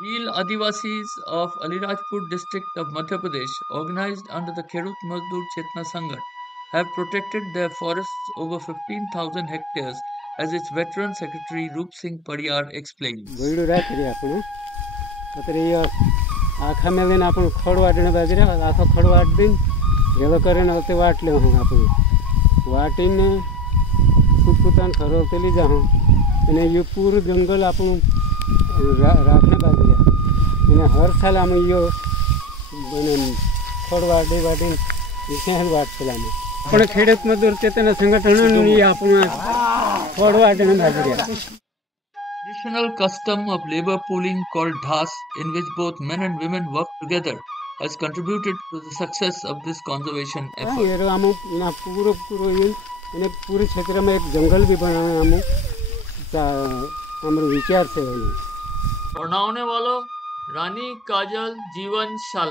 Eel Adivasis of Alirajpur district of Madhya Pradesh, organized under the Kherut Mazdoor Chetna Sanghat, have protected their forests over 15,000 hectares, as its veteran secretary Roop Singh Padiyar explains. ગોયડું રાખી આપણું અત્યારે આખા મેળવીને આપણું ખડ વાટીને બાજરી આખો ખડ વાટી દઈને ભેળો કરીને તે વાટ લેવું હું આપણું વાટીને ફૂટફૂટાને ખરો પેલી જાઉં અને એ પૂરું જંગલ આપણું રાખને બાજરી એને હર સાલ આમાં ખડ વાટી વાટીને શહેર વાટ પેલાને આપણે ખેડૂત મજૂર ચેતના સંગઠન આપણું ખડ વાટીને બાજરી. Traditional custom of labor pooling called dhas, in which both men and women work together, has contributed to the success of this conservation effort. पूरे क्षेत्र में एक जंगल भी बनाने विचार से पढ़ाने वालों रानी काजल जीवन शाला।